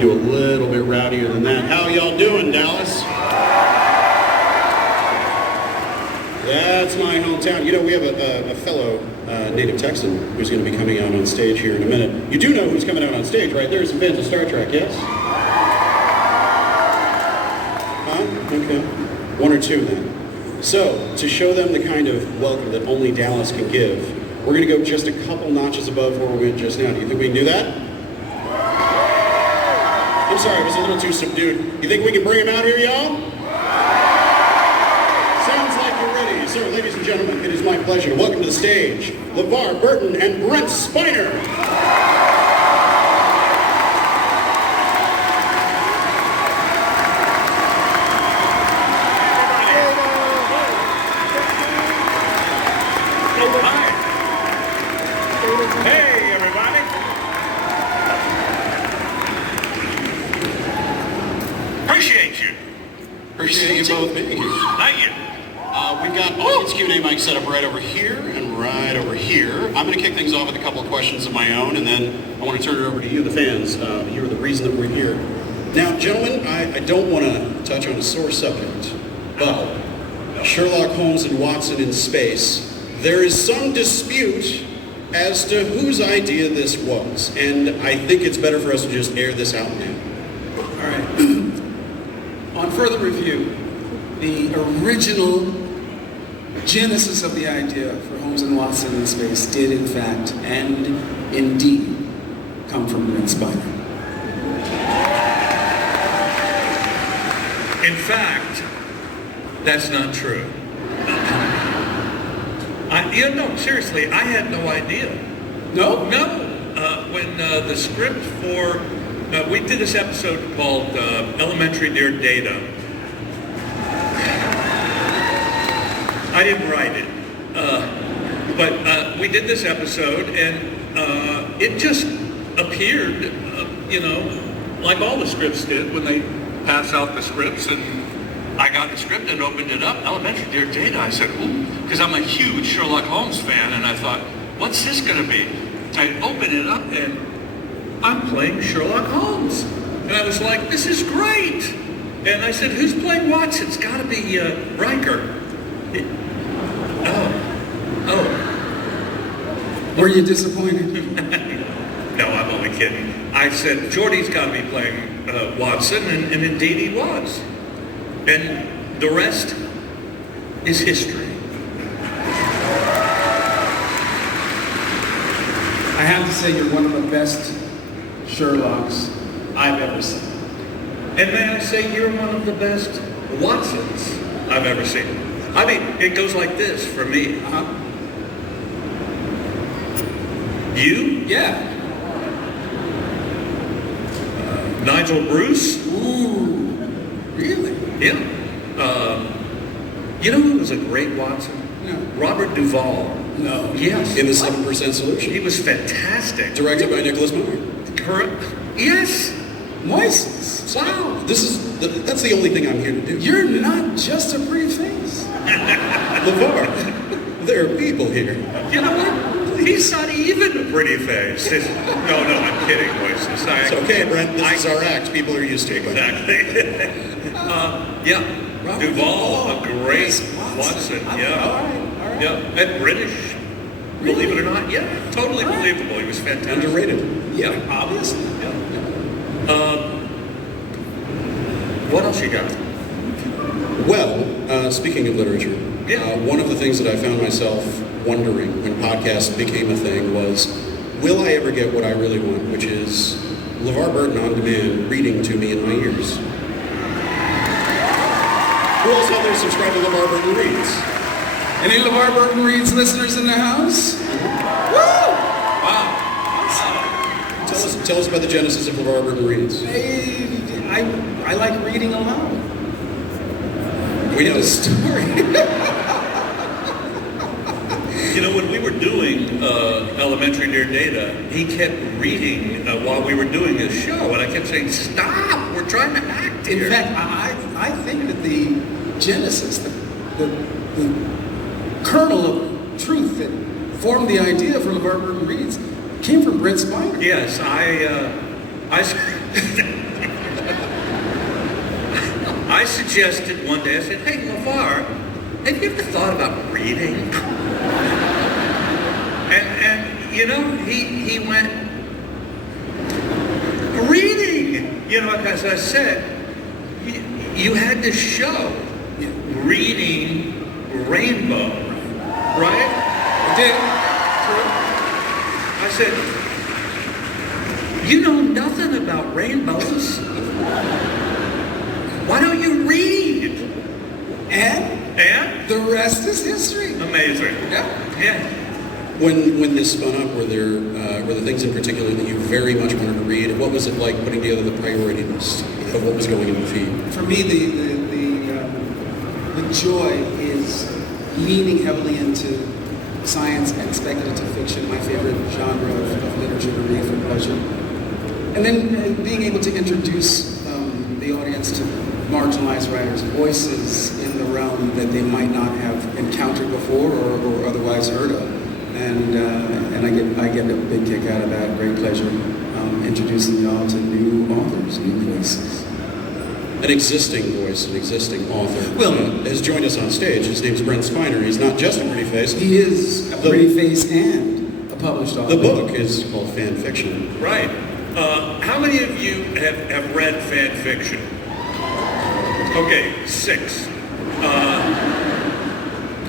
Do a little bit rowdier than that. How y'all doing, Dallas? That's my hometown. You know, we have a fellow native Texan who's going to be coming out on stage here in a minute. You do know who's coming out on stage, right? There's some fans of Star Trek, yes? Huh? Okay. One or two then. So, to show them the kind of welcome that only Dallas can give, we're going to go just a couple notches above where we went just now. Do you think we can do that? I'm sorry, I was a little too subdued. You think we can bring him out here, y'all? Sounds like you're ready. So, ladies and gentlemen, it is my pleasure to welcome to the stage Levar Burton and Brent Spiner. Hey, everybody. Appreciate you. Appreciate you both being here. Thank you. We've got audience Q&A mic set up right over here and right over here. I'm going to kick things off with a couple of questions of my own, and then I want to turn it over to you, the fans. You're the reason that we're here. Now, gentlemen, I don't want to touch on a sore subject, but Sherlock Holmes and Watson in space, there is some dispute as to whose idea this was, and I think it's better for us to just air this out now. All right. On further review, the original genesis of the idea for Holmes and Watson in space did, in fact, and indeed, come from Brent Spiner. In fact, that's not true. No, seriously, I had no idea. No? No. When the script for, we did this episode called Elementary Dear Data. I didn't write it, but we did this episode, and it just appeared, like all the scripts did when they pass out the scripts, and I got the script and opened it up, Elementary Dear Data. I said, ooh, because I'm a huge Sherlock Holmes fan, and I thought, what's this going to be? I opened it up, and I'm playing Sherlock Holmes. And I was like, this is great. And I said, who's playing Watson? It's got to be Riker. Were you disappointed? No, I'm only kidding. I said, Geordie's got to be playing Watson, and indeed he was. And the rest is history. I have to say you're one of the best Sherlocks I've ever seen. And may I say you're one of the best Watsons I've ever seen. I mean, it goes like this for me. You? Yeah. Nigel Bruce? Ooh, really? Yeah. You know who was a great Watson? No. Robert Duvall. No. Yes. In the 7% Solution. He was fantastic. Directed by Nicholas Miller. Correct. Yes. Moises. Wow. That's the only thing I'm here to do. You're not just a pretty face. Levar, there are people here. You know what? He's not even a pretty face. No, I'm kidding, Moises. It's okay, Brent. This is our act. People are used to it. Exactly. Yeah. Robert Duvall, a great Yes, Watson. All Yeah. right. Yeah. And British. Really? Believe it or not. Yeah. Totally believable. He was fantastic. Underrated. Yeah. Obviously. Yeah. What else you got? Well, speaking of literature, one of the things that I found myself wondering when podcasts became a thing was, will I ever get what I really want, which is LeVar Burton on demand reading to me in my ears? Who else out there subscribe to LeVar Burton Reads? Any LeVar Burton Reads listeners in the house? Woo! Wow. Tell us about the genesis of LeVar Burton Reads. I like reading aloud. We know. A story. You know, when we were doing Elementary Dear Data, he kept reading while we were doing his show, and I kept saying, stop, we're trying to act here. In fact, I think that the genesis, the kernel of truth that formed the idea for LeVar Burton Reads came from Brent Spiner. Yes, I suggested one day, I said, hey, Levar, have you ever thought about reading? And you know, he went, reading! You know, as I said, you had to show reading Rainbow, right? I did. True. I said, you know nothing about rainbows. Why don't you read? And the rest is history. Amazing. Yeah. Yeah. When this spun up, were there things in particular that you very much wanted to read? What was it like putting together the priority list of what was going in the feed? For me, the joy is leaning heavily into science and speculative fiction, my favorite genre of literature to read for pleasure. And then being able to introduce the audience to marginalized writers' voices in the realm that they might not have encountered before or otherwise heard of. And I get a big kick out of that, great pleasure, introducing y'all to new authors, new voices. An existing voice, an existing author, has joined us on stage. His name's Brent. He's not just a pretty face. He is a pretty face and a published author. The book is called Fan Fiction. Right. How many of you have read fan fiction? Okay, 6.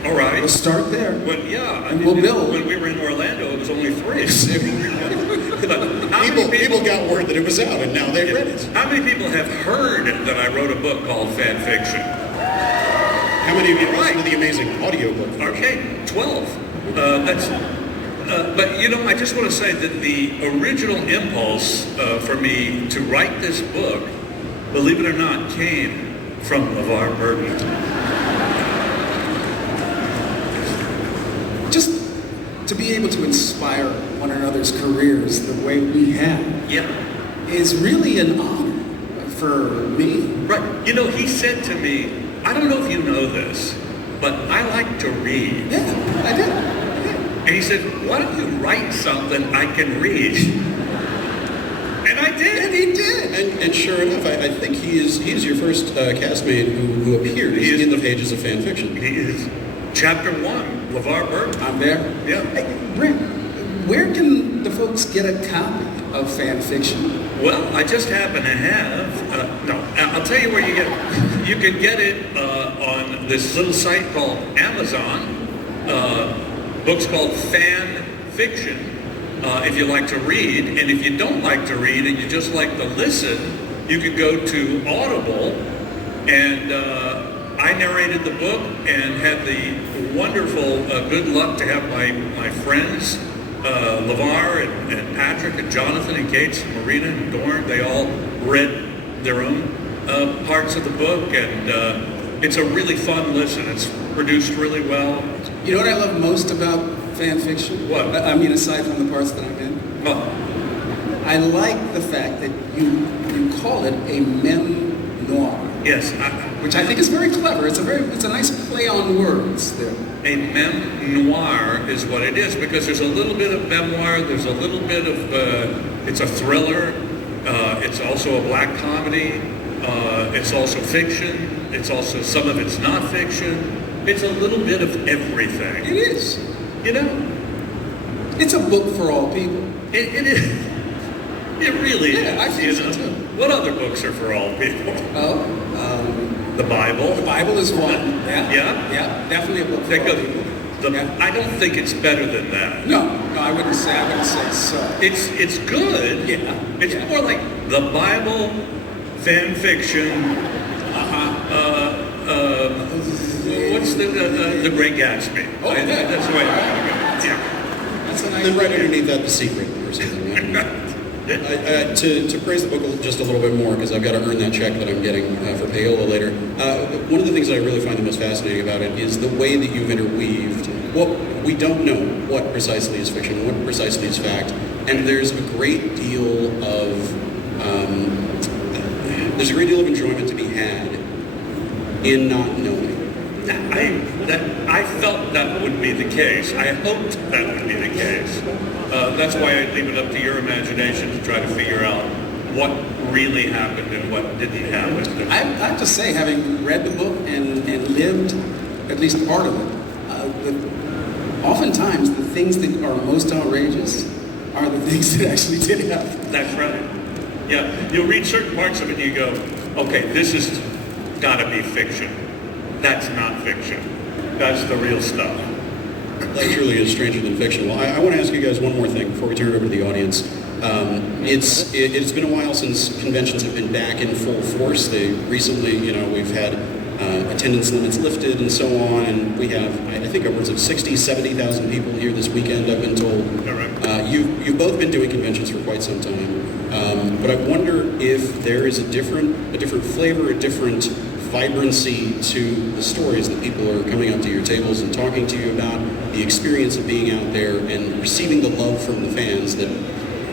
All right. We'll start there. And we'll build. When we were in Orlando, it was only 3. People got word that it was out, and now they've read it. How many people have heard that I wrote a book called Fan Fiction? How many of you listened to the amazing audiobook? Okay, 12. But you know, I just want to say that the original impulse for me to write this book, believe it or not, came from Levar Burton. Just to be able to inspire one another's careers the way we have is really an honor for me. Right. You know, he said to me, I don't know if you know this, but I like to read. Yeah, I did. And he said, why don't you write something I can read? And I did. And he did. And sure enough, I think he is your first castmate who appears in the pages of fan fiction. He is. Chapter 1, Levar Burton. I'm there. Yeah. Hey, Brent, where can the folks get a copy of fan fiction? Well, I just happen to have, I'll tell you where you get it. You can get it on this little site called Amazon. Books called Fan Fiction, if you like to read. And if you don't like to read and you just like to listen, you could go to Audible. And I narrated the book and had the wonderful good luck to have my friends, Levar and Patrick and Jonathan and Gates and Marina and Dorn, they all read their own parts of the book. And it's a really fun listen. It's produced really well. You know what I love most about fan fiction? What? I mean, aside from the parts that I'm in, I like the fact that you call it a memoir. Yes, which I think is very clever. It's a nice play on words there. A memoir is what it is, because there's a little bit of memoir, there's a little bit of it's a thriller, it's also a black comedy, it's also fiction, it's also some of it's not fiction. It's a little bit of everything. It is. You know? It's a book for all people. It is. It really is. I think so too. What other books are for all people? The Bible. The Bible is one. Yeah? Definitely a book for all people. I don't think it's better than that. No, I wouldn't say so. It's good. Yeah. It's more like the Bible, fan fiction. What's the Great Gatsby? Oh, yeah. That's the way I want to go. Yeah. That's a nice. And right underneath that, The Secret or something. To praise the book just a little bit more, because I've got to earn that check that I'm getting for payola later. One of the things that I really find the most fascinating about it is the way that you've interweaved what we don't know, what precisely is fiction, what precisely is fact, and there's a great deal of enjoyment to be had in not knowing. I felt that would be the case. I hoped that would be the case. That's why I leave it up to your imagination to try to figure out what really happened and what didn't happen. I have to say, having read the book and lived at least part of it, oftentimes the things that are most outrageous are the things that actually did happen. That's right. Yeah, you'll read certain parts of it and you go, okay, this has got to be fiction. That's not fiction. That's the real stuff. That truly is stranger than fiction. Well, I want to ask you guys one more thing before we turn it over to the audience. It's been a while since conventions have been back in full force. They recently, we've had attendance limits lifted and so on, and we have, I think, upwards of 60, 70,000 people here this weekend, I've been told. You've both been doing conventions for quite some time, but I wonder if there is a different flavor, a different vibrancy to the stories that people are coming up to your tables and talking to you about, the experience of being out there and receiving the love from the fans that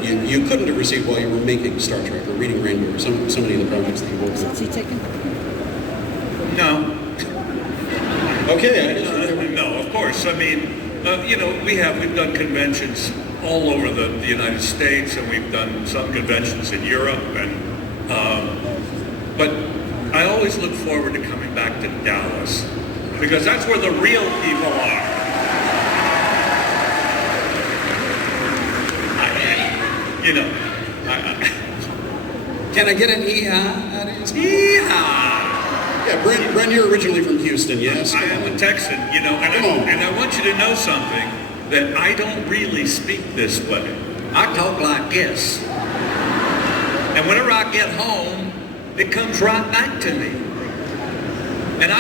you couldn't have received while you were making Star Trek or reading Rainbow or so many of the projects that you worked on. Is he taking? No. Okay. No, of course. I mean, we've done conventions all over the United States, and we've done some conventions in Europe, but I always look forward to coming back to Dallas because that's where the real people are. Can I get an ee-haw out of you? Yeehaw! Yeah, Brent, you're originally from Houston, yes? I am a Texan, and I want you to know something, that I don't really speak this way. I talk like this. And whenever I get home, it comes right back to me. And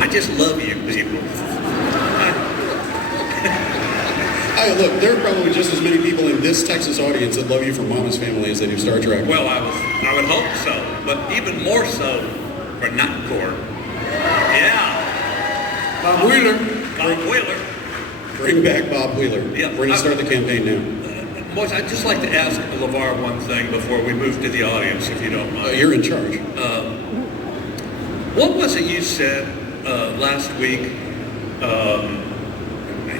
I just love you people. Hey, look, there are probably just as many people in this Texas audience that love you from Mama's Family as they do Star Trek. Well, I would hope so, but even more so for Nightcore. Yeah. Bob Wheeler. Bob Wheeler. Bring back Bob Wheeler. Yeah, We're going to start the campaign now. Boys, I'd just like to ask Levar one thing before we move to the audience, if you don't mind. You're in charge. What was it you said last week?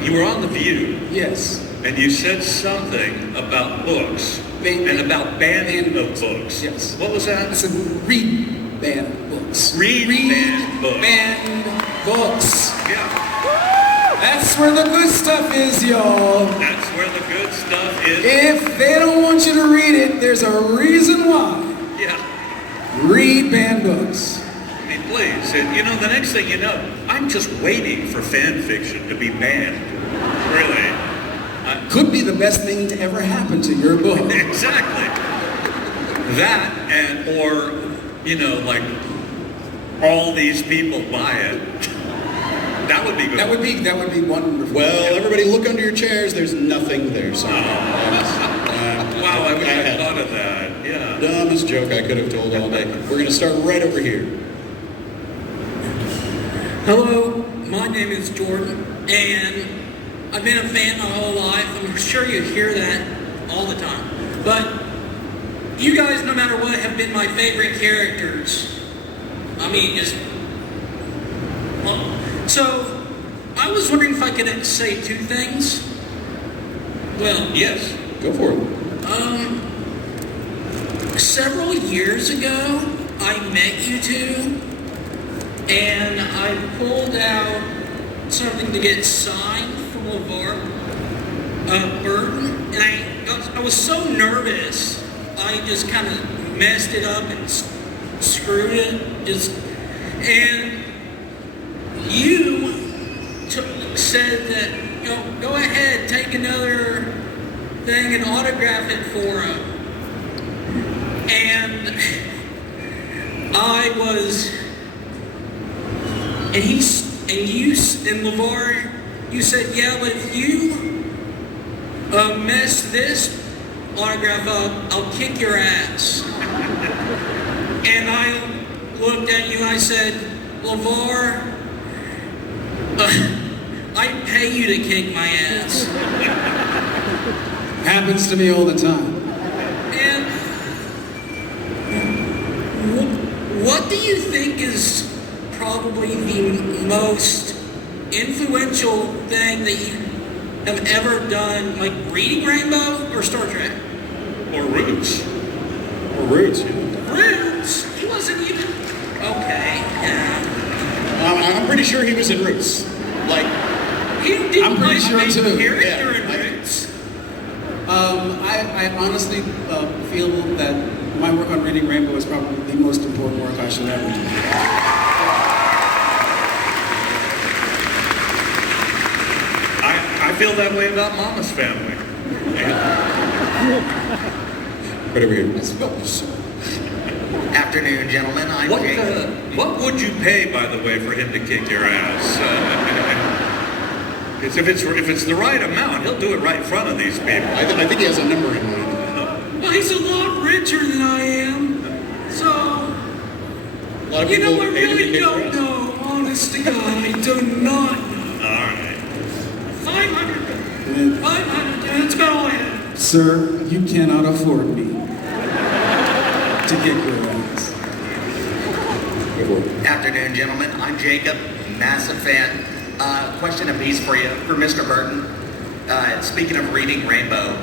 You were on The View. Yes. And you said something about books and about banning of books. Yes. What was that? I said read banned books. Read banned books. Banned books. Yeah. That's where the good stuff is, y'all. That's where the good stuff is. If they don't want you to read it, there's a reason why. Yeah. Read banned books. I mean, please. And, the next thing you know, I'm just waiting for fan fiction to be banned. Really. Could be the best thing to ever happen to your book. Exactly. That or like all these people buy it. That would be good. That would be wonderful. Well, everybody look under your chairs. There's nothing there. So, Wow, I wish I thought of that. Yeah. Dumbest joke I could have told all day. We're going to start right over here. Hello, my name is Jordan, and I've been a fan my whole life. I'm sure you hear that all the time. But you guys, no matter what, have been my favorite characters. I mean, so I was wondering if I could say two things. Well, Yes. Go for it. several years ago, I met you two, and I pulled out something to get signed from Levar Burton, and I was so nervous, I just kind of messed it up and screwed it. And you said that, go ahead, take another thing and autograph it for him. And I was, and Levar, you said, yeah, but if you mess this autograph up, I'll kick your ass. And I looked at you and I said, Levar, I'd pay you to kick my ass. Happens to me all the time. And what do you think is probably the most influential thing have ever done like Reading Rainbow or Star Trek. Or Roots. Or Roots, yeah. Roots. He wasn't even. Okay. Yeah. I'm pretty sure he was in Roots. Like, He didn't I'm pretty like sure main too. character Yeah, in Roots. I honestly feel that my work on Reading Rainbow is probably the most important work I should ever do. I feel that way about Mama's Family. right over here. Afternoon, gentlemen. I'm Jake. What would you pay, by the way, for him to kick your ass? 'Cause if it's the right amount, he'll do it right in front of these people. I think he has a number in mind. Well, he's a lot richer than I am. So, A lot of you people know, I pay to be really kicked don't ass. know. Honest to God, I do not know. All right. 500. 500. Yeah, that's about all I have. Sir, you cannot afford me to kick your ass. Go for it. Afternoon, gentlemen. I'm Jacob, massive fan. Question apiece for you, for Mr. Burton. Speaking of Reading Rainbow,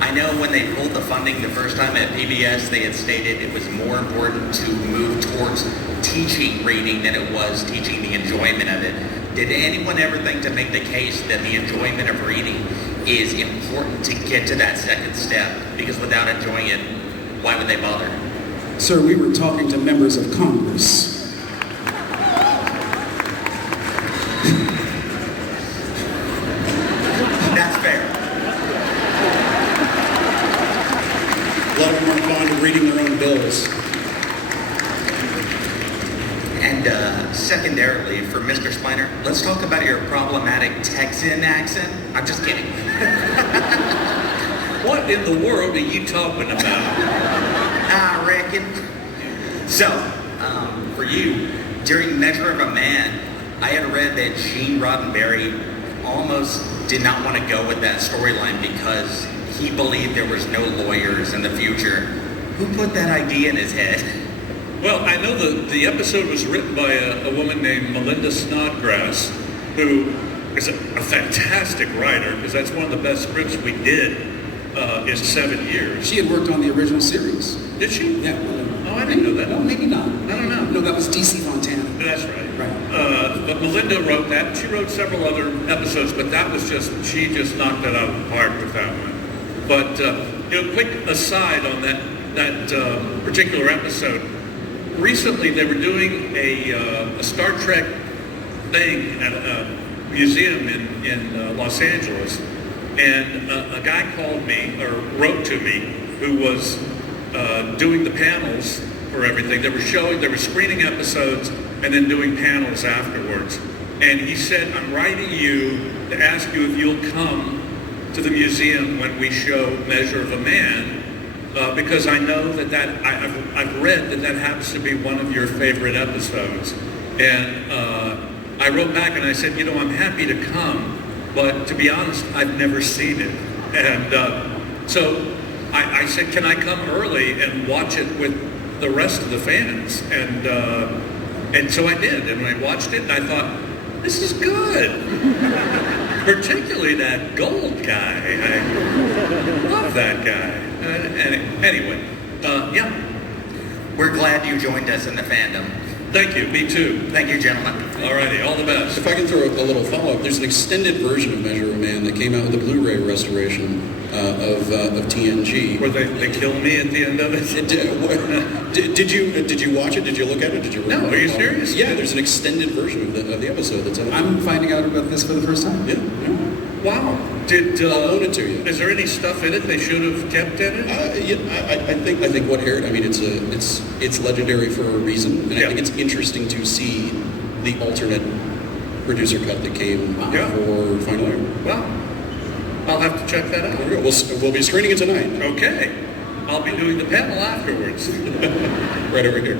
I know when they pulled the funding the first time at PBS, they had stated it was more important to move towards teaching reading than it was teaching the enjoyment of it. Did anyone ever think to make the case that the enjoyment of reading is important to get to that second step? Because without enjoying it, why would they bother? Sir, we were talking to members of Congress. That's fair. A lot of them are fond of reading their own bills. And secondarily, for Mr. Spiner, let's talk about your problematic Texan accent. I'm just kidding. What in the world are you talking about? I reckon. So, for you, during Measure of a Man, I had read that Gene Roddenberry almost did not want to go with that storyline because he believed there was no lawyers in the future. Who put that idea in his head? Well, I know the episode was written by a woman named Melinda Snodgrass, who is a fantastic writer, because that's one of the best scripts we did in 7 years. She had worked on the original series. Did she? Yeah. Oh, I didn't know that. Well, maybe not. I don't know. No, that was DC Fontana. That's right. Right. But Melinda wrote that. She wrote several other episodes, but that was she just knocked it out of the park with that one. But, quick aside on that particular episode. Recently, they were doing a Star Trek thing at a museum in Los Angeles, and a guy called me, or wrote to me, who was doing the panels for everything. They were screening episodes and then doing panels afterwards. And he said, I'm writing you to ask you if you'll come to the museum when we show Measure of a Man, because I know I've read that happens to be one of your favorite episodes. And I wrote back and I said, I'm happy to come, but to be honest, I've never seen it. And so I said, can I come early and watch it with the rest of the fans? And so I did, and I watched it, and I thought, this is good. Particularly that Gold guy. I love that guy. Anyway, yeah. We're glad you joined us in the fandom. Thank you. Me too. Thank you, gentlemen. All righty. All the best. If I can throw a little follow-up, there's an extended version of Measure of a Man that came out with a Blu-ray restoration of TNG. Where they kill me at the end of it? Did you watch it? Did you look at it? Did you? No, are you serious? Yeah, there's an extended version of the episode that's out. I'm finding out about this for the first time. Yeah. Wow. I'll loan it to you. Is there any stuff in it they should have kept in it? I think what Harry. I mean, it's legendary for a reason, and Yeah. I think it's interesting to see the alternate producer cut that came Yeah. for Final Air. Well, I'll have to check that out. There we go. We'll be screening it tonight. Okay. I'll be doing the panel afterwards. Right over here.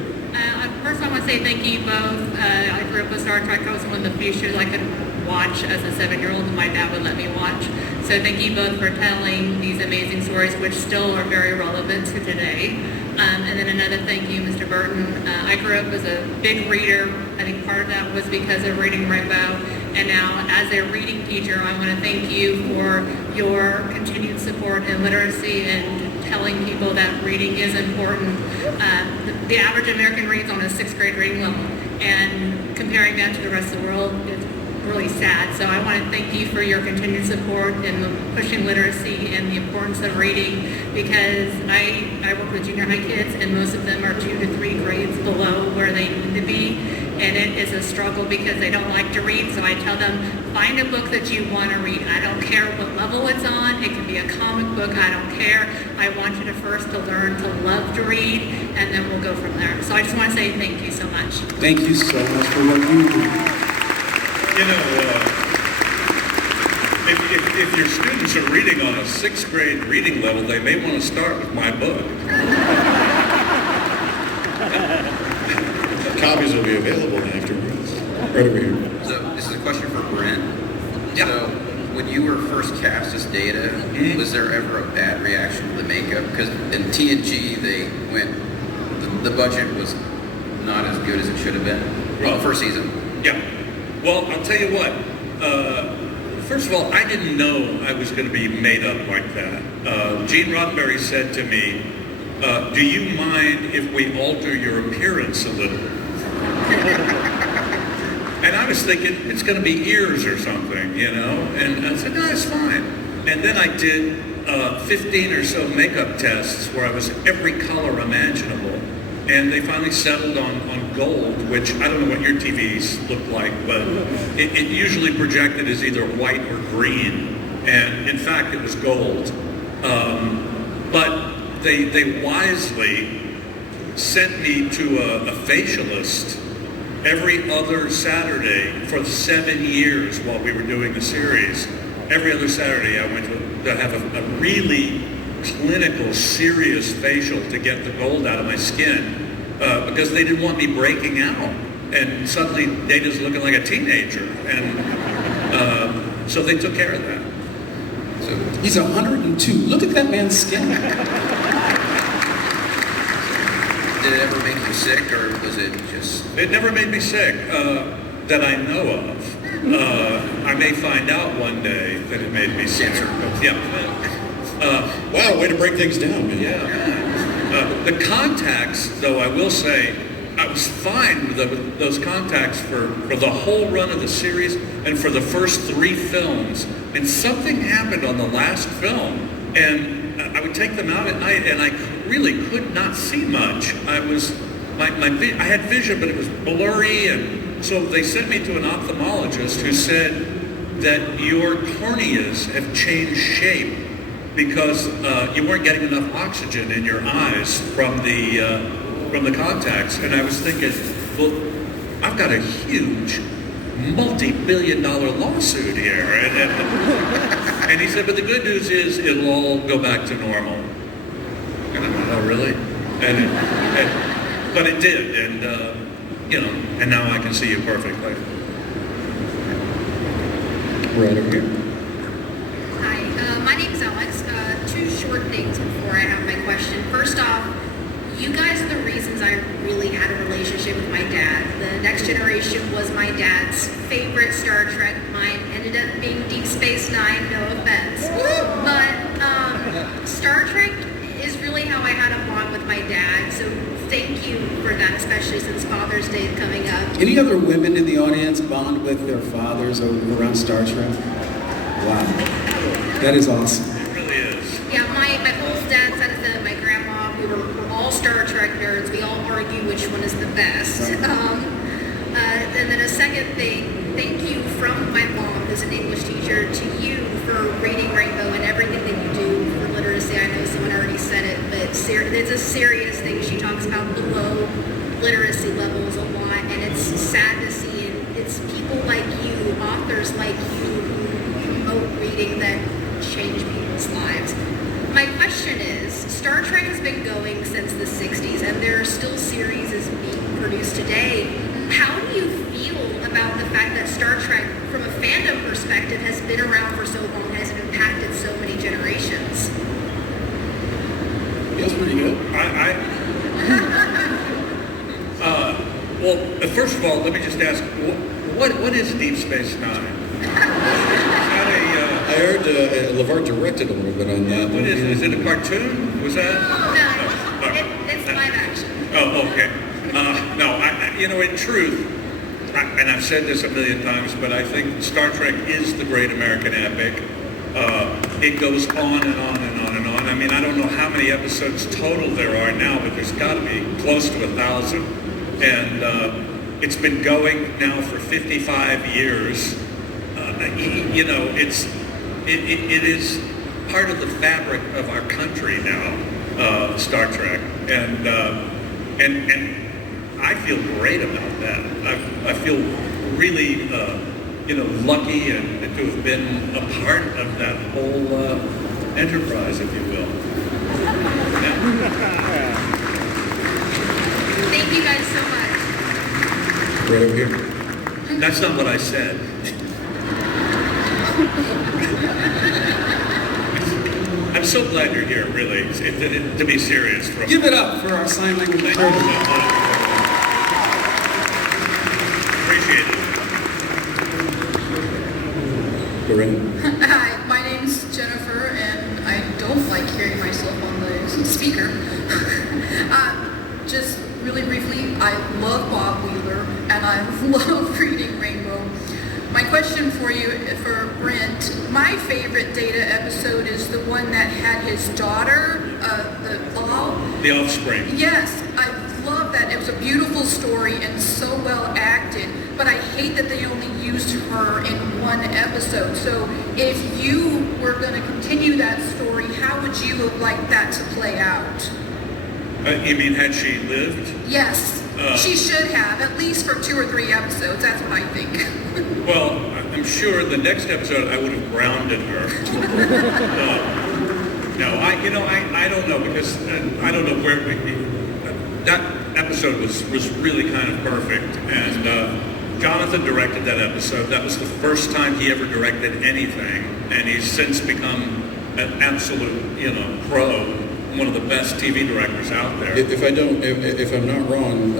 First, I want to say thank you both. I grew up with Star Trek. That was one of the few shows I could watch as a 7-year-old, and my dad would let me watch. So thank you both for telling these amazing stories, which still are very relevant to today. And then another thank you, Mr. Burton. I grew up as a big reader. I think part of that was because of Reading Rainbow. And now, as a reading teacher, I want to thank you for your continued support in literacy and telling people that reading is important. The average American reads on a 6th grade reading level, and comparing that to the rest of the world is really sad. So I want to thank you for your continued support in pushing literacy and the importance of reading, because I work with junior high kids and most of them are 2 to 3 grades below where they need to be, and it is a struggle because they don't like to read. So I tell them, find a book that you want to read. I don't care what level it's on. It can be a comic book. I don't care. I want you to first to learn to love to read, and then we'll go from there. So I just want to say thank you so much. Thank you so much for what you do. You know, if your students are reading on a 6th grade reading level, they may want to start with my book. Copies will be available afterwards. Right over here. So this is a question for Brent. Yeah. So when you were first cast as Data, was there ever a bad reaction to the makeup? Because in TNG they went, the budget was not as good as it should have been. Well, the first season. Yeah. Well, I'll tell you what. First of all, I didn't know I was going to be made up like that. Gene Roddenberry said to me, do you mind if we alter your appearance a little? And I was thinking, it's going to be ears or something, you know? And I said, no, it's fine. And then I did 15 or so makeup tests where I was every color imaginable. And they finally settled on gold, which I don't know what your TVs look like, but it usually projected as either white or green. And in fact, it was gold. But they wisely sent me to a facialist every other Saturday for 7 years while we were doing the series. Every other Saturday I went to have a really clinical, serious facial to get the gold out of my skin because they didn't want me breaking out. And suddenly Data's looking like a teenager. And so they took care of that. So He's 102. Look at that man's skin. did it ever make you sick, or was it just... It never made me sick that I know of. I may find out one day that it made me sick. Cancer. Yeah. Wow, way to break things down, man. Yeah. The contacts, though, I will say, I was fine with those contacts for the whole run of the series and for the first 3 films. And something happened on the last film, and I would take them out at night, and I really could not see much. I had vision, but it was blurry, and so they sent me to an ophthalmologist who said that your corneas have changed shape because you weren't getting enough oxygen in your eyes from the contacts. And I was thinking, well, I've got a huge multi-billion-dollar lawsuit here. And he said, but the good news is it'll all go back to normal. And I went, oh, really? But it did, and and now I can see you perfectly. Right over here. Hi, my name's Alex. 2 short things before I have my question. First off, you guys are the reasons I really had a relationship with my dad. The Next Generation was my dad's favorite Star Trek. Mine ended up being Deep Space Nine, no offense. But Star Trek is really how I had a bond with my dad. So thank you for that, especially since Father's Day is coming up. Any other women in the audience bond with their fathers around Star Trek? Wow. That is awesome. It really is. Yeah, my whole dad's side of the my grandma, we're all Star Trek nerds. We all argue which one is the best. And then a second thing, thank you from my mom, who's an English teacher, to you for reading Rainbow and everything that you do for literacy. I know someone already said it, but it's a serious thing. She talks about below literacy levels a lot, and it's sad to see. And it's people like you, authors like you, who promote reading that change people's lives. My question is, Star Trek has been going since the 60s, and there are still series being produced today. How do you feel about the fact that Star Trek, from a fandom perspective, has been around for so long, has impacted so many generations? Feels pretty good. Well, first of all, let me just ask, what is Deep Space Nine? Is that I heard Levar directed a little bit on that. what is it a cartoon? Was that? No, it's live action. Oh, okay. No, in truth, and I've said this a million times, but I think Star Trek is the great American epic. It goes on and on and on and on. I mean, I don't know how many episodes total there are now, but there's got to be close to 1,000. And it's been going now for 55 years. It is part of the fabric of our country now, Star Trek. And I feel great about that. I feel really, lucky and to have been a part of that whole enterprise, if you will. Yeah. Thank you guys so much. Right over here. That's not what I said. I'm so glad you're here, really, to be serious. Give it up for our sign language interpreter. Appreciate it. Brent. Hi, my name's Jennifer, and I don't like hearing myself on the speaker. Just really briefly, I love Bob Wheeler, and I love reading Rainbow. My question for you, for Brent, my favorite Data episode is the one that had his daughter, The Offspring. Yes, I love that. It was a beautiful story and so well acted, but I hate that they only used her in one episode. So if you were going to continue that story, how would you have liked that to play out? You mean had she lived? Yes, she should have, at least for 2 or 3 episodes. That's what I think. Well, I'm sure the next episode I would have grounded her. No, I don't know, because I don't know where that episode was really kind of perfect, and Jonathan directed that episode. That was the first time he ever directed anything, and he's since become an absolute, pro, one of the best TV directors out there. If I'm not wrong,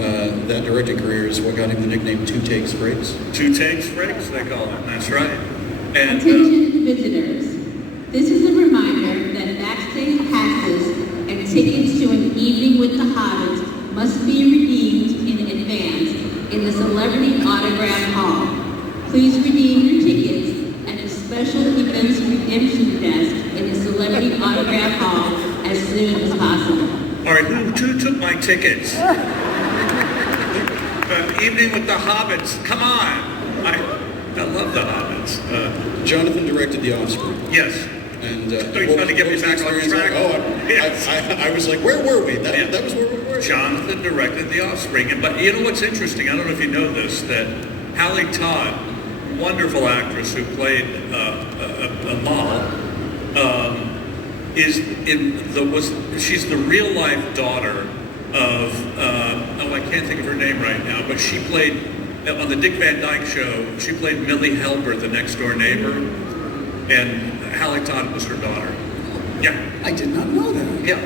that directing career is what got him the nickname Two Takes Breaks. Two Takes Breaks, they call it. That's right. And Attention visitors. This is a reminder that backstage passes and tickets to an evening with the Hobbits must be redeemed in advance in the Celebrity Autograph Hall. Please redeem your tickets at the Special Events Redemption Desk in the Celebrity Autograph Hall as soon as possible. all right, who took my tickets? Evening with the Hobbits. Come on. I love the Hobbits. Jonathan directed The Offspring. Yes. And So he's trying to get me back on track. Yes. I was like, where were we? That was where we were. Jonathan directed The Offspring. But you know what's interesting? I don't know if you know this, that Hallie Todd, wonderful actress who played Amal, she's the real life daughter of I can't think of her name right now, but she played on the Dick Van Dyke Show. She played Millie Helber, the next door neighbor, and Hallie Todd was her daughter. Yeah, I did not know that. yeah.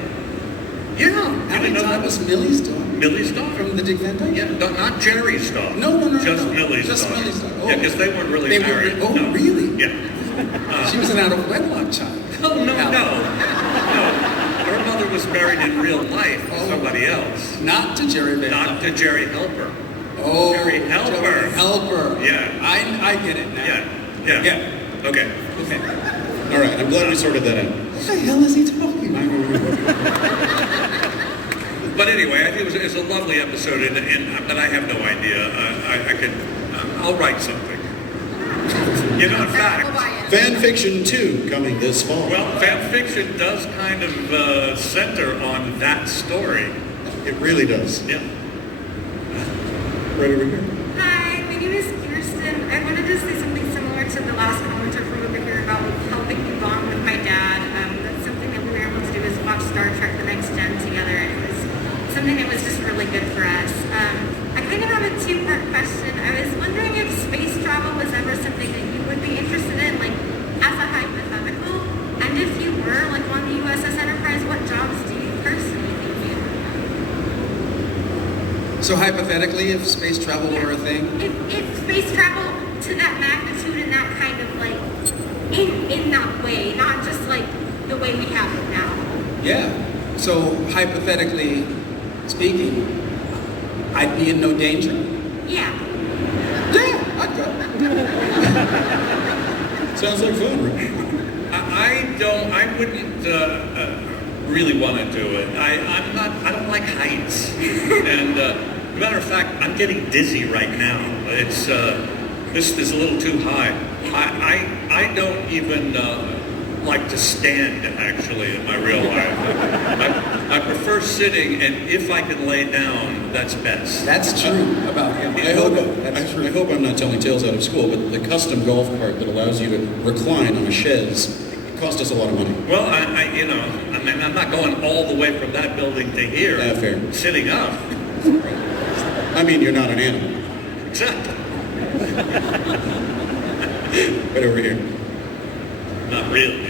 You Hallie didn't know Todd that was Millie's daughter. Millie's daughter. From the Dick Van Dyke? Yeah, not Jerry's daughter. No. Just no. Millie's Just daughter. Millie's daughter. Oh. Yeah, because they weren't really They were- married. oh, No. really? Yeah. She was an out-of-wedlock child. No. Hallie. Her mother was married in real life to somebody else. Not to Jerry Van Not Dyke. to Jerry Helper. Oh, Jerry Helper. Jerry Helper. Yeah. I get it now. Yeah. Yeah. Okay. Okay. All right, I'm glad we sorted that out. What the hell is he talking about? But anyway, I think it was a lovely episode, but I have no idea. I'll write something. In We'll fact, buy it. Fan Fiction 2 coming this fall. well, fan fiction does kind of center on that story. It really does. Yeah. Right over here. Hi, my name is Kirsten. I wanted to say something similar to the last commenter from over here about helping me bond with my dad. That's something that we were able to do is watch Star Trek The Next Gen together, and it was something that was just really good for us. I kind of have a 2-part question. I was wondering if space travel was ever something that you would be interested in, like as a hypothetical, and if you were, like on the USS Enterprise, what jobs do you personally think you So hypothetically, if space travel were a thing? If space travel to that magnitude and that kind of like, in that way, not just like the way we have it now. Yeah. So hypothetically speaking, I'd be in no danger? Yeah. Yeah, I'd go. Sounds like fun, right? I wouldn't really want to do it. I don't like heights. And matter of fact, I'm getting dizzy right now. It's this is a little too high. I don't even like to stand, actually, in my real life. I prefer sitting, and if I can lay down, that's best. That's true about him. I hope I'm not telling tales out of school, but the custom golf cart that allows you to recline on a chaise, it cost us a lot of money. Well, I'm not going all the way from that building to here. Fair. Sitting up. I mean, you're not an animal. Exactly. Right over here. Not really.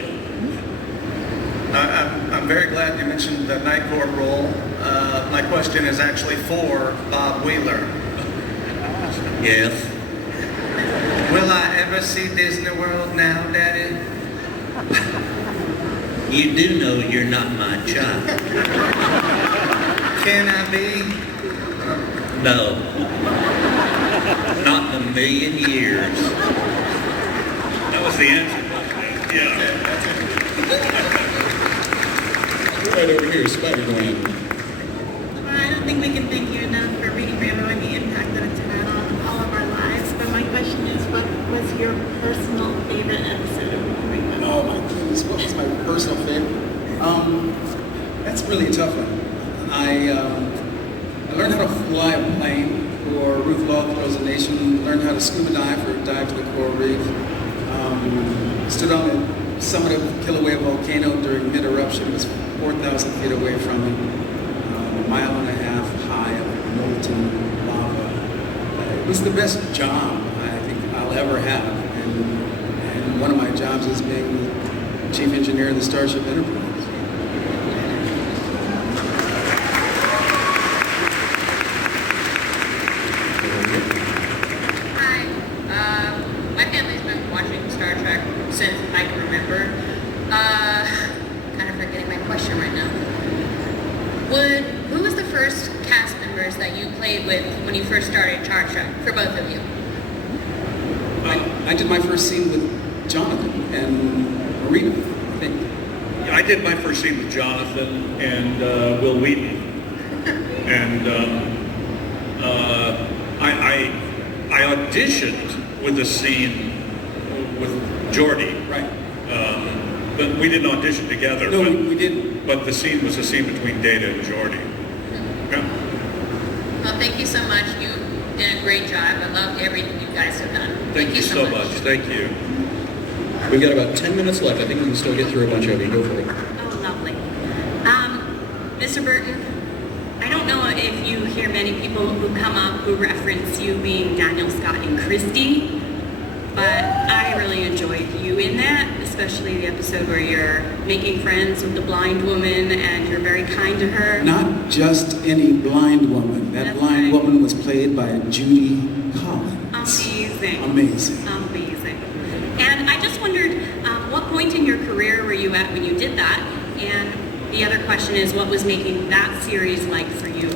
I'm very glad you mentioned the Night Court role. My question is actually for Bob Wheeler. Yes. Will I ever see Disney World now, Daddy? You do know you're not my child. Can I be? No. Not in a million years. That was the answer. Yeah. Right over here, Spider-Man. I don't think we can thank you enough for reading Rainbow and the impact that it's had on all of our lives. But my question is, what was your personal favorite episode of Reading Rainbow? Oh my goodness, what was my personal favorite? That's really a tough one. I learned how to fly a plane for Ruth Lawthrow's A Nation, learned how to scuba dive for Dive to the Coral Reef, stood on the summit of Kilauea volcano during mid-eruption. It was 4,000 feet away from it, a mile and a half high of molten lava. It was the best job I think I'll ever have, and one of my jobs is being chief engineer of the Starship Enterprise. Hi. My family's been watching Star Trek since I can remember. Kind of forgetting my question right now. Who was the first cast members that you played with when you first started Star Trek, for both of you? I did my first scene with Jonathan and Marina, I think. I did my first scene with Jonathan and Will Wheaton. And I auditioned with a scene with Geordi. Right. But we didn't audition together. No, but, we didn't. But the scene was a scene between Data and Geordi. Yeah. Well, thank you so much. You did a great job. I love everything you guys have done. Thank you so much. Thank you. We've got about 10 minutes left. I think we can still get through a bunch of you. Go for it. Oh, lovely. Mr. Burton, I don't know if you hear many people who come up who reference you being Daniel Scott and Christie, but I really enjoyed you in that, especially the episode where you're making friends with the blind woman and you're very kind to her. Not just any blind woman. That That's blind right. woman was played by Judy Collins. Amazing. Amazing. Amazing. And I just wondered, what point in your career were you at when you did that? And the other question is, what was making that series like for you?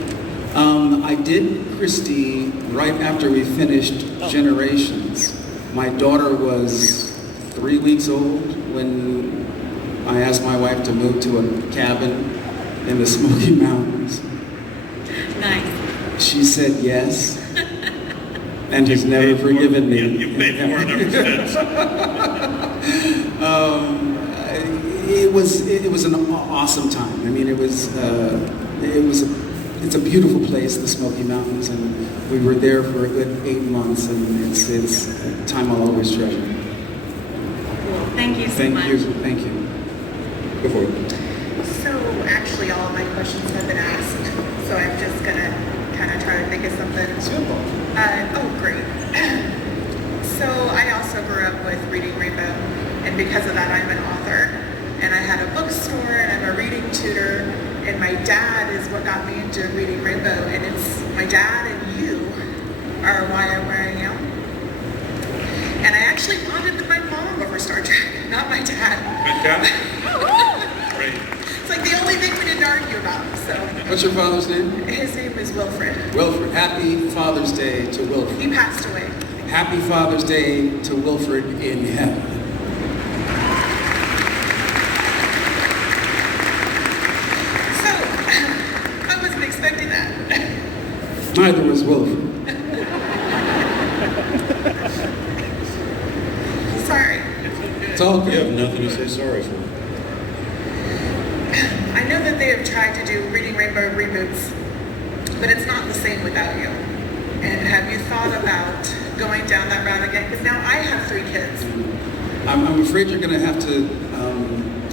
I did Christie right after we finished Generations. My daughter was 3 weeks old when I asked my wife to move to a cabin in the Smoky Mountains. Nice. She said yes, and has never forgiven me. You've paid for it ever since. It was an awesome time. I mean, it's a beautiful place, the Smoky Mountains, and we were there for a good 8 months, and it's a time I'll always treasure. Cool. Thank you so much. Thank you. Go for it. So actually all of my questions have been asked, so I'm just gonna kind of try to think of something. Simple. Oh, great. So I also grew up with Reading Rainbow, and because of that I'm an author. And I had a bookstore and I'm a reading tutor, and my dad is is what got me into Reading Rainbow, and it's my dad and you are why I'm where I am. And I actually bonded with my mom over Star Trek, not my dad. Great. It's like the only thing we didn't argue about, so. What's your father's name? His name is Wilfred. Wilfred. Happy Father's Day to Wilfred. He passed away. Happy Father's Day to Wilfred in heaven. So, I wasn't expecting that. Neither was Wilfred. Sorry. It's all You good. have nothing to say sorry for. I know that they have tried to do Reading Rainbow reboots, but it's not the same without you. And have you thought about going down that route again? Because now I have 3 kids. I'm afraid you're going to have to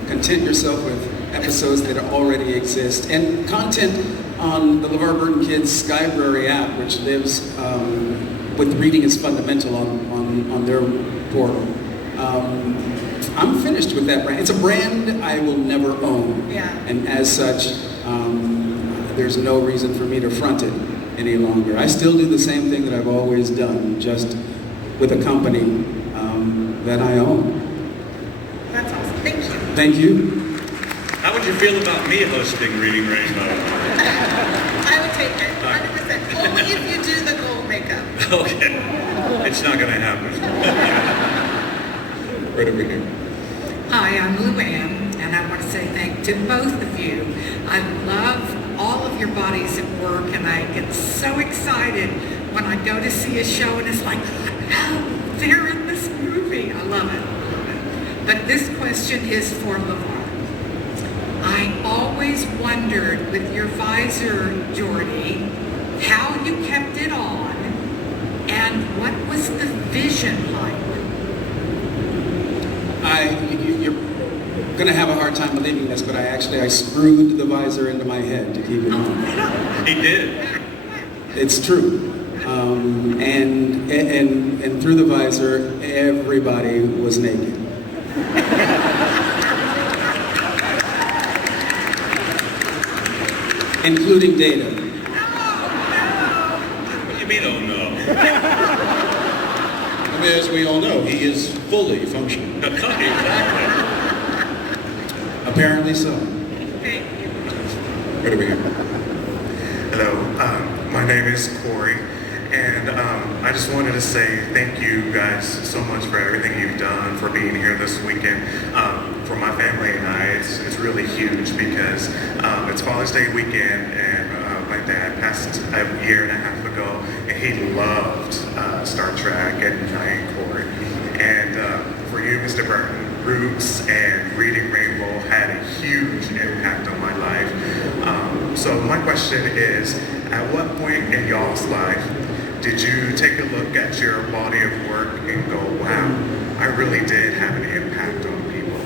content yourself with episodes that already exist and content on the Levar Burton Kids Skybrary app, which lives with Reading is Fundamental on their portal. I'm finished with that brand. It's a brand I will never own. Yeah. And as such, there's no reason for me to front it any longer. I still do the same thing that I've always done, just with a company that I own. That's awesome. Thank you. Thank you. How would you feel about me hosting Reading Rainbow? I would take it, 100%. Only if you do the gold makeup. Okay. It's not going to happen. Right over here. Hi, I'm Luann, and I want to say thank to both of you. I love all of your bodies at work, and I get so excited when I go to see a show, and it's like, oh, they're in this movie. I love it. I love it. But this question is for Levar. I always wondered with your visor, Jordy, how you kept it on, and what was the vision like? You're going to have a hard time believing this, but I screwed the visor into my head to keep it on. He did. It's true. And through the visor, everybody was naked. Including Data. What do you mean, oh no? I mean, as we all know, he is fully functional. Exactly. Apparently so. Right over here. Hello, my name is Corey, and I just wanted to say thank you guys so much for everything you've done, for being here this weekend. For my family and I, it's really huge because it's Father's Day weekend, and my dad passed a year and a half ago, and he loved Star Trek and Night Court. And for you, Mr. Burton, Roots and Reading Rainbow had a huge impact on my life. So my question is, at what point in y'all's life did you take a look at your body of work and go, wow, I really did have an impact on people?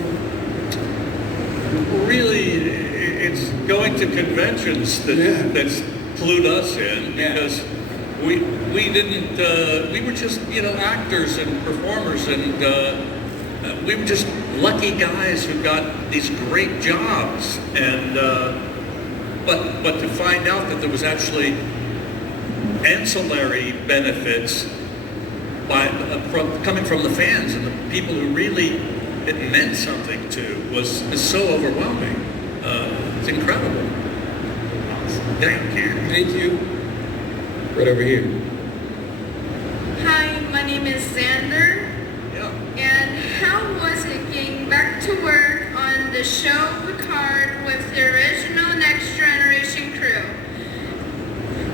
Really, it's going to conventions that's clued us in, because we didn't, we were just, actors and performers, and we were just lucky guys who got these great jobs, and but to find out that there was actually ancillary benefits coming from the fans and the people who really it meant something to is so overwhelming. It's incredible. Thank you. Thank you. Right over here. Hi, my name is Xander. And how was it getting back to work on the show Picard with the original Next Generation crew?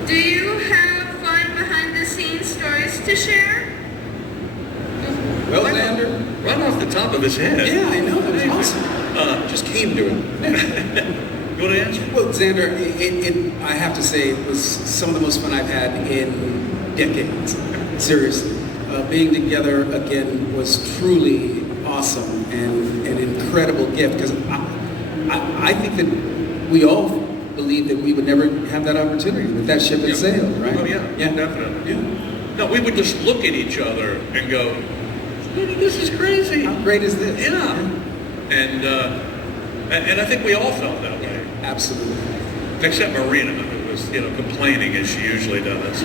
Do you have fun behind the scenes stories to share? Well, Xander. Right off the top of his head. Yeah, I know. It was awesome. Just came to it. You want to answer? Well, Xander, I have to say it was some of the most fun I've had in decades. Seriously. Being together again was truly awesome and an incredible gift, because I think that we all believed that we would never have that opportunity, that ship had sailed, right? Oh yeah, definitely. Yeah. No, we would just look at each other and go, this is crazy. How great is this? Yeah. And I think we all felt that way. Absolutely. except Marina, who was, complaining as she usually does.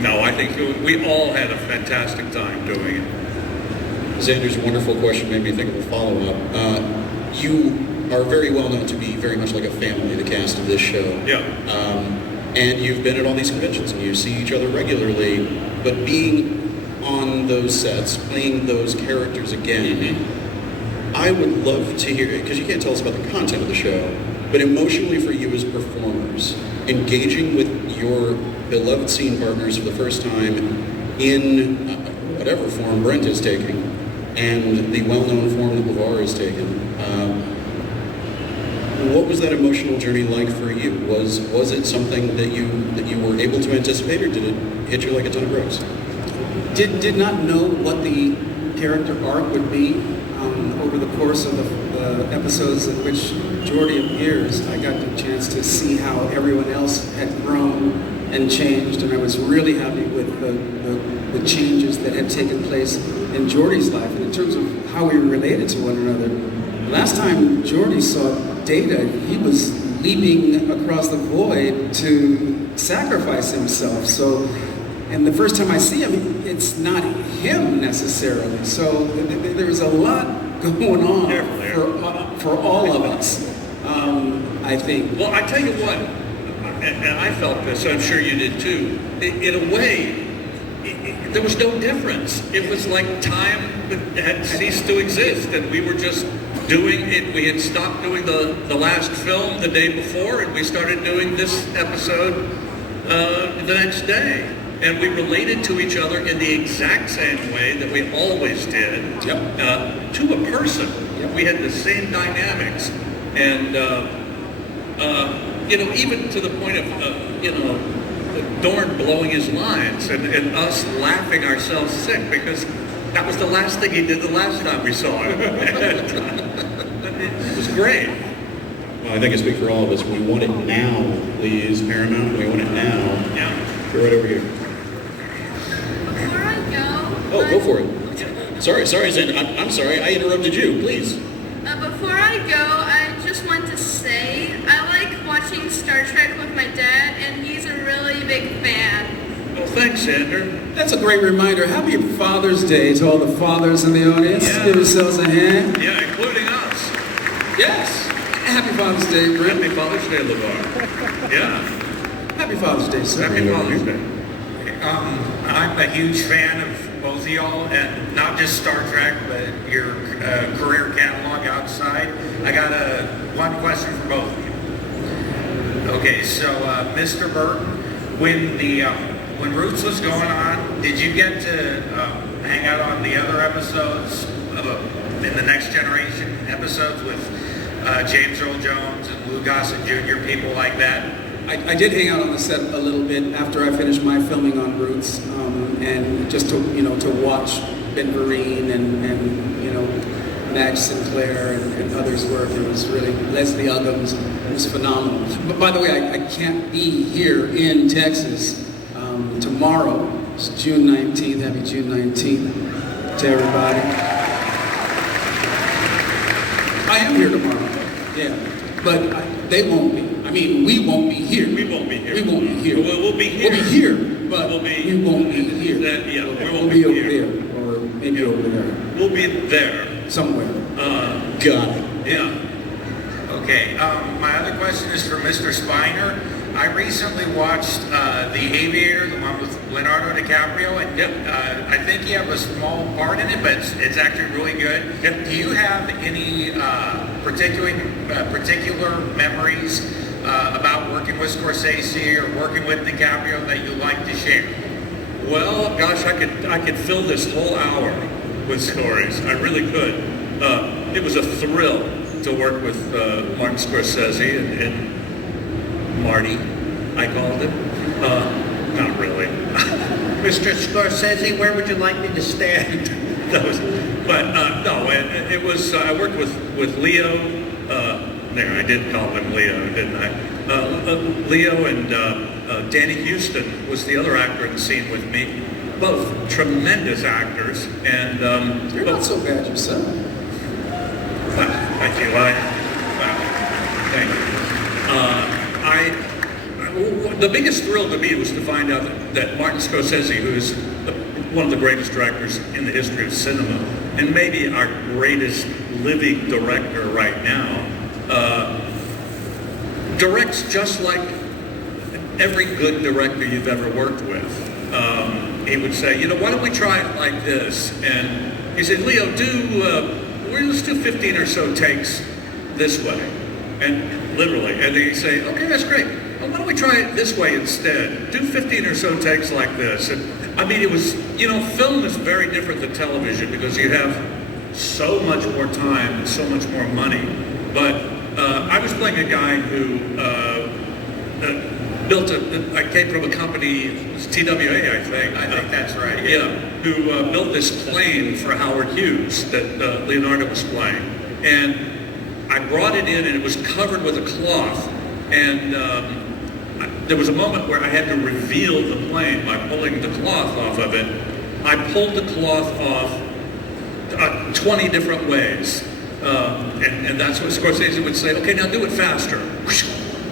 No, I think we all had a fantastic time doing it. Xander's wonderful question made me think of a follow-up. You are very well known to be very much like a family, the cast of this show. Yeah. And you've been at all these conventions and you see each other regularly, but being on those sets, playing those characters again, I would love to hear, because you can't tell us about the content of the show, but emotionally for you as performers, engaging with your beloved scene partners for the first time in whatever form Brent is taking, and the well-known form that Levar is taking. What was that emotional journey like for you? Was it something that you were able to anticipate, or did it hit you like a ton of bricks? Did not know what the character arc would be over the course of the episodes in which Geordie appears. I got the chance to see how everyone else had grown and changed, and I was really happy with the changes that had taken place in Geordie's life. And in terms of how we related to one another, last time Geordie saw Data, he was leaping across the void to sacrifice himself. So, and the first time I see him, it's not him necessarily. So there was a lot going on for all of us, I think. Well, I tell you what, and I felt this, I'm sure you did too. In a way, there was no difference. It was like time had ceased to exist, and we were just doing it. We had stopped doing the last film the day before, and we started doing this episode the next day. And we related to each other in the exact same way that we always did, to a person. Yep. We had the same dynamics. And, even to the point of, Dorn blowing his lines and us laughing ourselves sick, because that was the last thing he did the last time we saw him. It was great. Well, I think I speak for all of us. We want it now, please, Paramount. We want it now. Yeah. Go right over here. Before I go... Oh, go for it. Sorry, Xander. I'm sorry. I interrupted you. Please. Before I go, I just want to say I like watching Star Trek with my dad, and he's a really big fan. Well, thanks, Xander. That's a great reminder. Happy Father's Day to all the fathers in the audience. Yeah. Give yourselves a hand. Yeah, including us. Yes. Happy Father's Day, Brent. Happy Father's Day, Levar. Yeah. Happy Father's Day, sir. Happy Father's Day. I'm a huge fan of both of y'all, and not just Star Trek, but your career catalog outside. I got one question for both of you. Okay, so Mr. Burton, when Roots was going on, did you get to hang out on the other episodes in the Next Generation episodes with James Earl Jones and Lou Gossett Jr., people like that? I did hang out on the set a little bit after I finished my filming on Roots, and just to watch Ben Vereen and Madge Sinclair and others work. It was really Leslie Uggams. It was phenomenal. But by the way, I can't be here in Texas tomorrow. It's June 19th. Happy June 19th to everybody. I am here tomorrow. Yeah, but they won't be. I mean, we won't be here. We won't be here. We won't be here. We'll be here. We'll be here, but we won't be here. We'll be over there, or maybe over there. We'll be there. Somewhere. Got it. Yeah. Okay. My other question is for Mr. Spiner. I recently watched The Aviator, the one with Leonardo DiCaprio, and I think you have a small part in it, but it's actually really good. Yep. Do you have any particular memories about working with Scorsese or working with DiCaprio that you'd like to share? Well, gosh, I could fill this whole hour with stories. I really could. It was a thrill to work with Martin Scorsese and Marty, I called him. Not really. Mr. Scorsese, where would you like me to stand? No, it was, I worked with Leo. There, I did call him Leo, didn't I? Leo and Danny Houston was the other actor in the scene with me. Both tremendous actors, and you're not so bad yourself. Well, thank you. Thank you. the biggest thrill to me was to find out that Martin Scorsese, who's one of the greatest directors in the history of cinema, and maybe our greatest living director right now, directs just like every good director you've ever worked with. He would say, why don't we try it like this? And he said, Leo, let's do 15 or so takes this way. And literally, and then he'd say, okay, that's great. Well, why don't we try it this way instead? Do 15 or so takes like this. And I mean, it was, film is very different than television because you have so much more time and so much more money. But I was playing a guy who I came from a company, it was TWA, I think. I think that's right. Yeah, who built this plane for Howard Hughes that Leonardo was flying. And I brought it in and it was covered with a cloth. And there was a moment where I had to reveal the plane by pulling the cloth off of it. I pulled the cloth off 20 different ways. And that's what Scorsese would say, okay, now do it faster.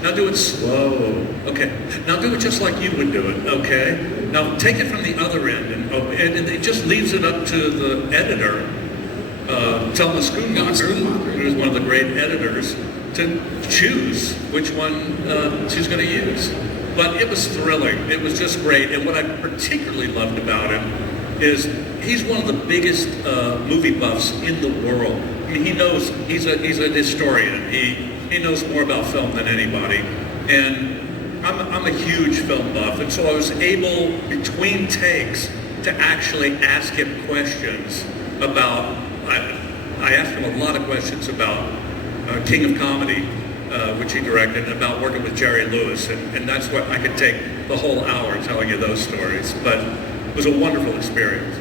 Now do it slow. Okay. Now do it just like you would do it. Okay. Now take it from the other end. And it just leaves it up to the editor, Thelma Schoonmaker, who was one of the great editors, to choose which one she's going to use. But it was thrilling. It was just great. And what I particularly loved about him is he's one of the biggest movie buffs in the world. I mean, he knows, he's a historian. He knows more about film than anybody. And I'm a huge film buff. And so I was able, between takes, to actually ask him questions about, I asked him a lot of questions about King of Comedy, which he directed, and about working with Jerry Lewis. And that's what I could take the whole hour telling you those stories. But it was a wonderful experience.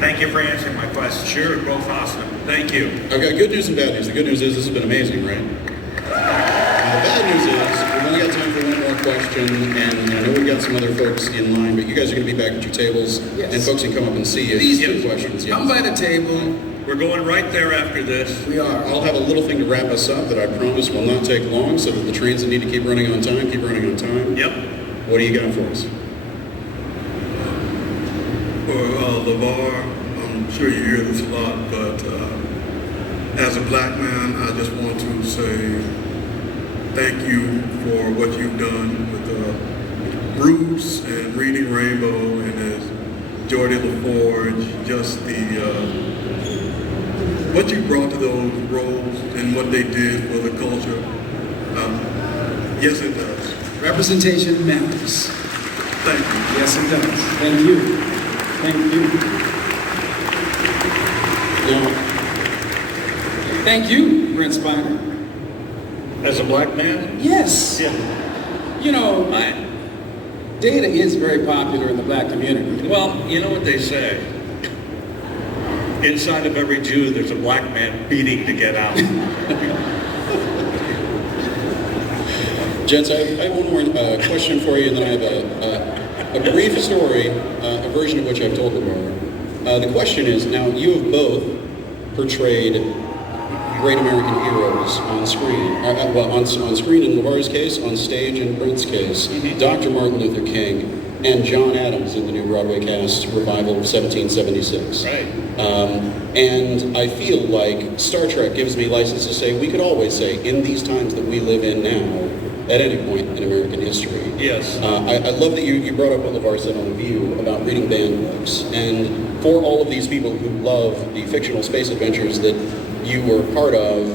Thank you for answering my question. Sure. You're both awesome. Thank you. I've got good news and bad news. The good news is this has been amazing, right? The bad news is we've only got time for one more question, and I know we've got some other folks in line, but you guys are going to be back at your tables, Yes. and folks can come up and see you. Please Get do. questions. Come by the table. We're going right there after this. We are. I'll have a little thing to wrap us up that I promise will not take long, so that the trains that need to keep running on time, keep running on time. Yep. What do you got for us? Well, Levar, I'm sure you hear this a lot, but as a black man, I just want to say thank you for what you've done with Bruce and Reading Rainbow, and as Jordy LaForge, just what you brought to those roles and what they did for the culture. Yes, it does. Representation matters. Thank you. Yes, it does. Thank you. Thank you. Now, thank you, Brent Spiner. As a black man? Yes. Yeah. Data is very popular in the black community. Well, you know what they say. Inside of every Jew, there's a black man beating to get out. Gents, I have one more question for you, and then I have a brief story, a version of which I've told before. The question is, now you have both portrayed great American heroes on screen. On screen in Levar's case, on stage in Brent's case, Dr. Martin Luther King, and John Adams in the new Broadway cast revival of 1776. Right. And I feel like Star Trek gives me license to say, we could always say, in these times that we live in now, at any point in American history. Yes. I love that you brought up what LeVar said on The View about reading banned books. And for all of these people who love the fictional space adventures that you were part of,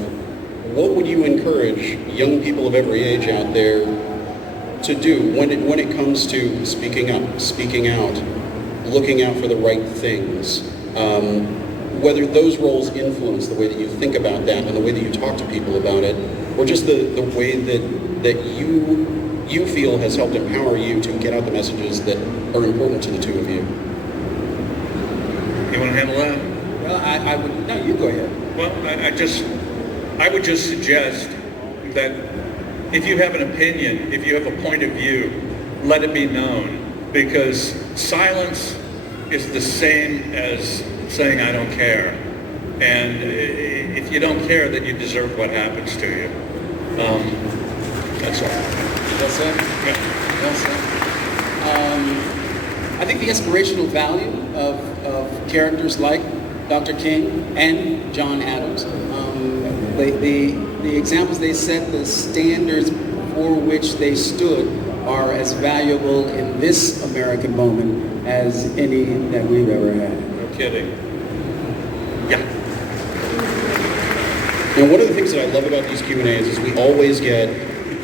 what would you encourage young people of every age out there to do when it comes to speaking up, speaking out, looking out for the right things? Whether those roles influence the way that you think about that and the way that you talk to people about it, or just the way that you feel has helped empower you to get out the messages that are important to the two of you. You want to handle that? Well, I would, no, you go ahead. Well, I would just suggest that if you have an opinion, if you have a point of view, let it be known, because silence is the same as saying I don't care. And if you don't care, then you deserve what happens to you. That's all. That's it? Well said. I think the inspirational value of characters like Dr. King and John Adams, the examples they set, the standards for which they stood are as valuable in this American moment as any that we've ever had. No kidding. Yeah. Now, one of the things that I love about these Q&As is we always get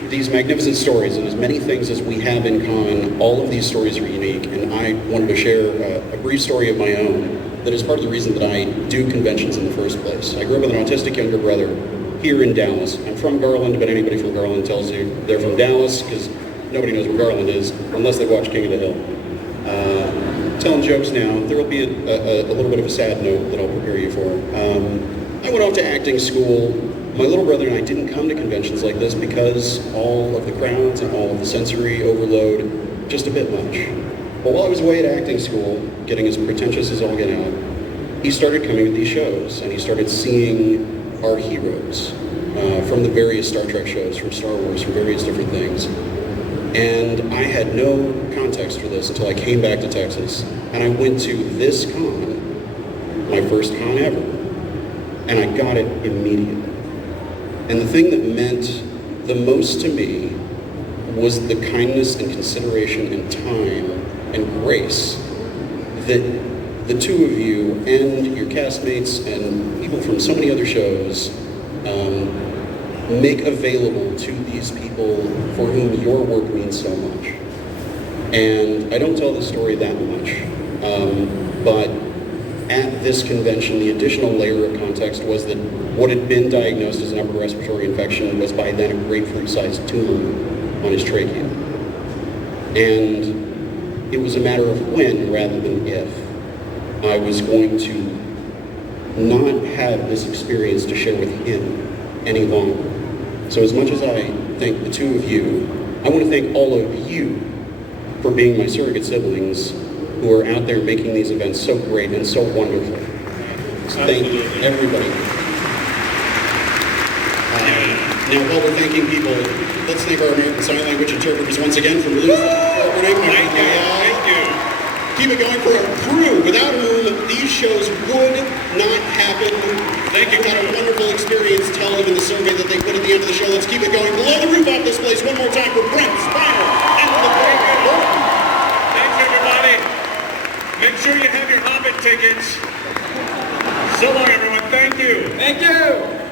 these magnificent stories, and as many things as we have in common, all of these stories are unique, and I wanted to share a brief story of my own that is part of the reason that I do conventions in the first place. I grew up with an autistic younger brother here in Dallas. I'm from Garland, but anybody from Garland tells you they're from Dallas because nobody knows where Garland is unless they watch King of the Hill. Telling jokes now, there will be a little bit of a sad note that I'll prepare you for. I went off to acting school. My little brother and I didn't come to conventions like this because all of the crowds and all of the sensory overload, just a bit much. But while I was away at acting school, getting as pretentious as all get out, he started coming to these shows, and he started seeing our heroes from the various Star Trek shows, from Star Wars, from various different things. And I had no context for this until I came back to Texas, and I went to this con, my first con ever, and I got it immediately. And the thing that meant the most to me was the kindness and consideration and time and grace that the two of you and your castmates and people from so many other shows make available to these people for whom your work means so much. And I don't tell the story that much, but at this convention, the additional layer of context was that what had been diagnosed as an upper respiratory infection was by then a grapefruit-sized tumor on his trachea. And it was a matter of when rather than if I was going to not have this experience to share with him any longer. So as much as I thank the two of you, I want to thank all of you for being my surrogate siblings who are out there making these events so great and so wonderful. So thank you, everybody. Now, while we're thanking people, let's thank our American Sign Language interpreters once again for really Thank you. Keep it going for our crew, without whom these shows would not happen. Thank you. We had a wonderful experience telling them in the survey that they put at the end of the show. Let's keep it going. Below the roof off this place one more time for Brent, Spire, and Levar Burton. Thanks, everybody. Make sure you have your Hobbit tickets. So long, everyone. Thank you. Thank you.